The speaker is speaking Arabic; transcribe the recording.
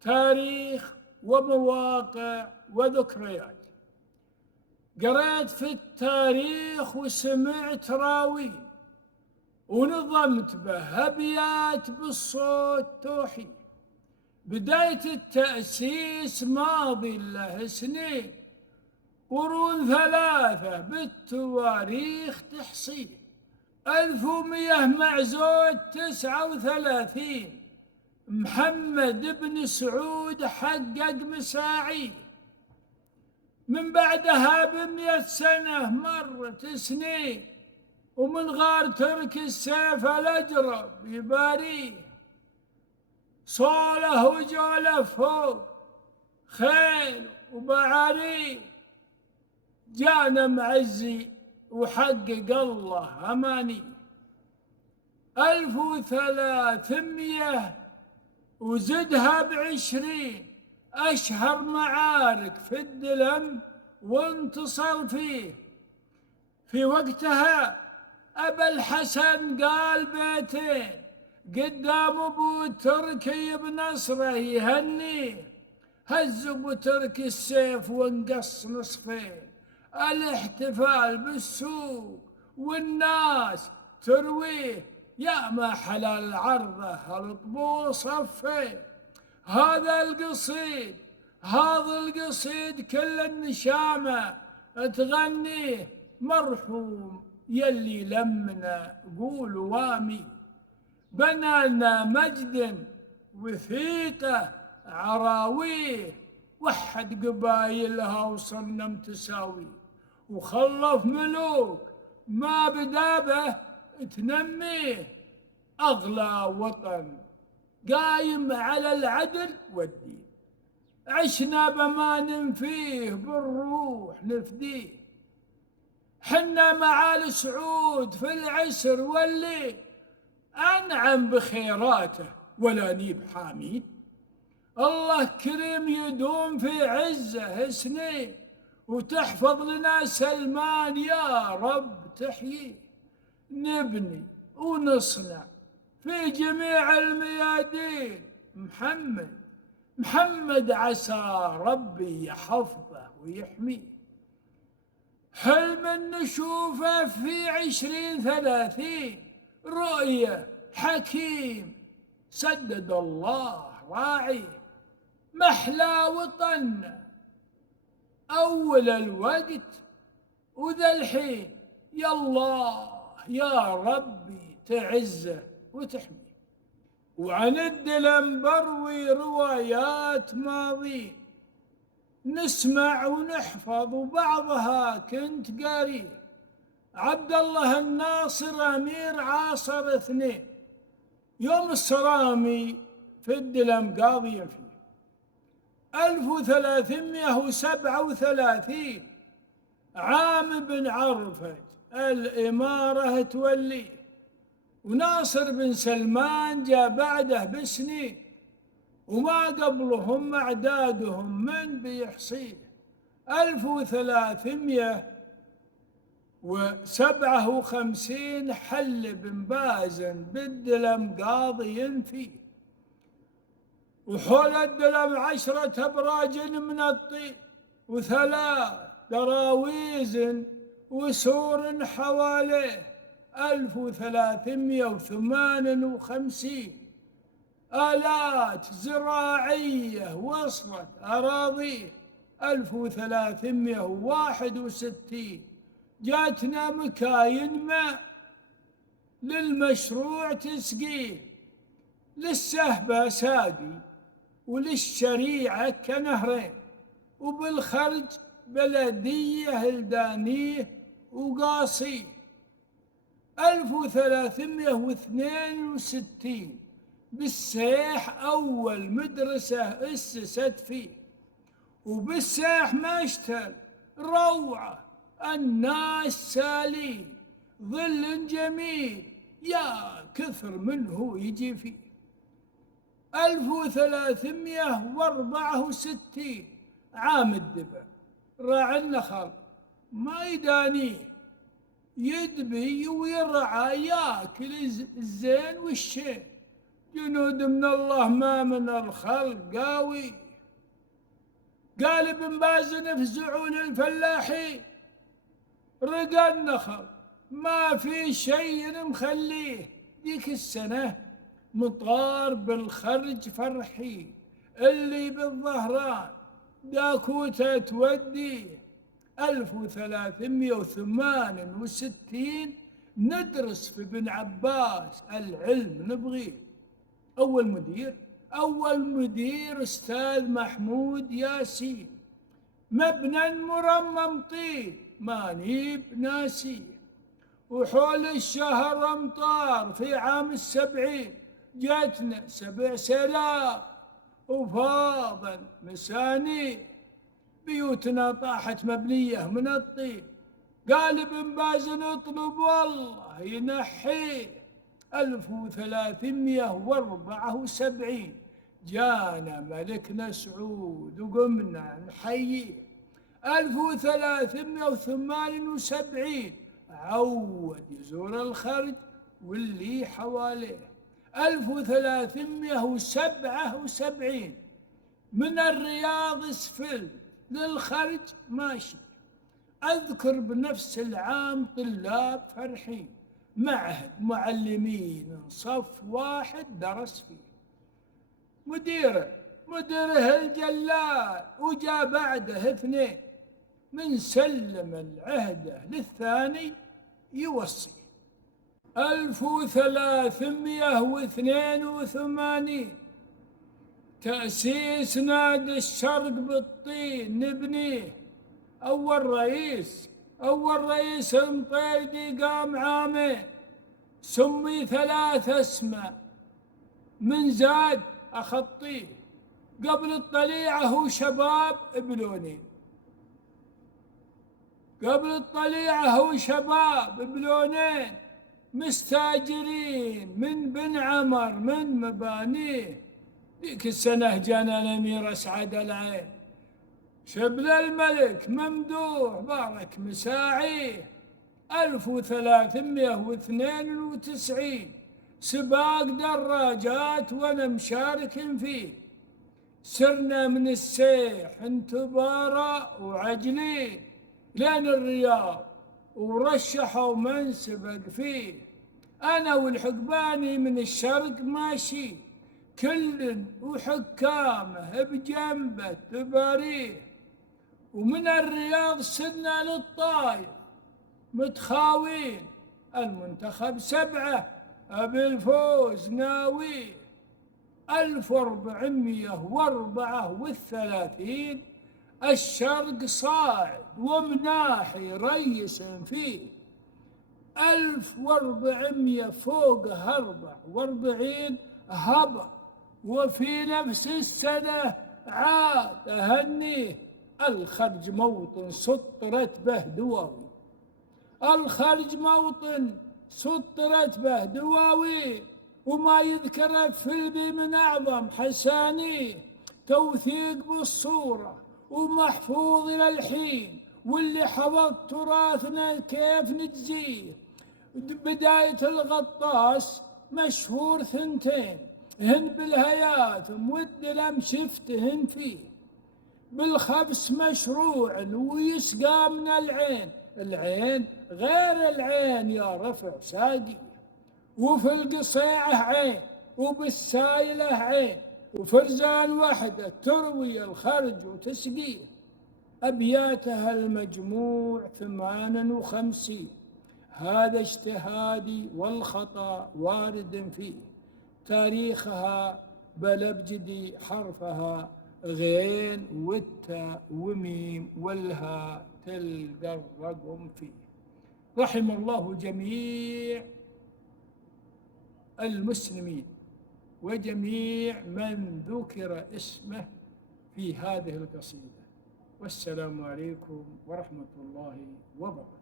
تاريخ ومواقع وذكريات. قرأت في التاريخ وسمعت راوي، ونظمت به أبيات بالصوت توحي. بداية التأسيس ماضي له سنين، قرون ثلاثة بالتواريخ تحصيل. 1100 مع زود 39، محمد بن سعود حقق مساعي. من بعدها ب100 سنة مرت سنين، ومن غار ترك السيف الأجرب يباريه. صوله وجوله فوق خيل وبعاريه، جانا معزي وحقق الله أماني. 1300 وزدها ب20، أشهر معارك في الدلم وانتصر فيه. في وقتها أبا الحسن قال بيتين قدام أبو تركي بنصره يهنيه. هز أبو تركي السيف وانقص نصفين، الاحتفال بالسوق والناس ترويه. يا ما حلى العرضة الطبول صفين. هذا القصيد كل النشامة تغنيه. مرحوم يلي لمنا قول وامي، بنالنا مجد وثيقة عراويه. وحد قبايلها وصرنا متساوي، وخلف ملوك ما بدابه تنميه. أغلى وطن قايم على العدل والدين، عشنا بمان فيه بالروح نفديه. حنا معالي سعود في العسر والليل، أنعم بخيراته ولا نيب حامي. الله كريم يدوم في عزه سنين، وتحفظ لنا سلمان يا رب تحييه. نبني ونصنع في جميع الميادين. محمد عسى ربي يحفظه ويحميه. حلم نشوفه في 2030، رؤية حكيم سدد الله راعيه. محلى وطن أول الوقت وذا الحين، يا الله يا ربي تعزه وتحميه. وعن الدلم بروي روايات ماضي، نسمع ونحفظ وبعضها كنت قاريه. عبد الله الناصر أمير عاصر 2، يوم الصرامي في الدلم قاضيا فيه. 1337 عام بن عرفة الإمارة توليه، وناصر بن سلمان جاء بعده بسنين، وما قبلهم أعدادهم من بيحصيه. 1357 حل بن بازن بالدلم قاضي فيه، وحول الدلم 10 أبراج من الطين، و3 دراويز وسور حواليه. 1358 آلات زراعية وصلت أراضيه. 1361 جاتنا مكاين ماء للمشروع تسقيه، للسهبة ساقي وللشريعة كنهرين، وبالخرج بلدية هلدانيه وقاصيه. 1362 بالسيح أول مدرسة أسست فيه، وبالسيح مشتل روعة الناس سالين، ظل جميل يا كثر منه يجي فيه. 1364 عام الدبا، راعي النخل ما يدانيه، يدبي ويرعى ياكل الزين والشين، جنود من الله ما من الخلق قاوي. قال ابن باز نفزعوا للفلاحين، رقى النخل ما في شيء مخليه. ذيك السنة مطار بالخرج فرحي، اللي بالظهران داكوته توديه. 1368 ندرس في ابن عباس العلم نبغيه. أول مدير أستاذ محمود ياسين، مبنى مرمم طين ما نيب ناسيه. وحول الشهر أمطار في عام 70 جاتنا 7 سيلاب وفاضل مساني، بيوتنا طاحت مبنية من الطين. قال ابن باز نطلب والله ينحيه. 1374 جانا ملكنا سعود وقمنا نحييه. 1378 عود يزور الخرج واللي حواليه. 1377 من الرياض اسفل للخرج ماشي. أذكر بنفس العام طلاب فرحين، معهد معلمين صف واحد درس فيه. مديره الجلال، وجاء بعده 2 من سلم العهدة للثاني يوصي. 1382 تأسيس نادي الشرق بالطين نبنيه. أول رئيس مطيدي قام عامين، سمي 3 اسماء من زاد أخطيه. قبل الطليعة هو شباب بلونين مستاجرين من بن عمر من مبانيه. ذيك السنة جانا الأمير أسعد العين، شبل الملك ممدوح بارك مساعيه. 1392 سباق دراجات وانا مشارك فيه. سرنا من السيح انتبارا وعجلين لين الرياض، ورشحوا من سبق فيه. انا والحقباني من الشرق ماشي، كل وحكامه بجنبه تباريه. ومن الرياض سرنا للطايف متخاوين، المنتخب 7 بالفوز ناوي. 1434 الشرق صاعد ومناحي ريس فيه. 1400 فوقه 44 هبط، وفي نفس السنة عاد أهنيه. الخرج موطن سطرت به دواوي، وما يذكر في من أعظم حسانيه. توثيق بالصورة ومحفوظ إلى الحين، واللي حفظ تراثنا كيف نجزيه. بداية الغطاس مشهور 2 هن بالهياثم والدلم شفتهن فيه. بالخبس مشروع ويسقى من العين غير العين يا رفع ساقي. وفي القصيعة عين وبالسايلة عين، وفرزان وحدة تروي الخرج وتسقيه. أبياتها المجموع 58، هذا اجتهادي والخطأ وارد فيه. تاريخها بلبجدي حرفها غين والتاء وميم والها تلقى الرقم فيه. رحم الله جميع المسلمين وجميع من ذكر اسمه في هذه القصيدة. والسلام عليكم ورحمة الله وبركاته.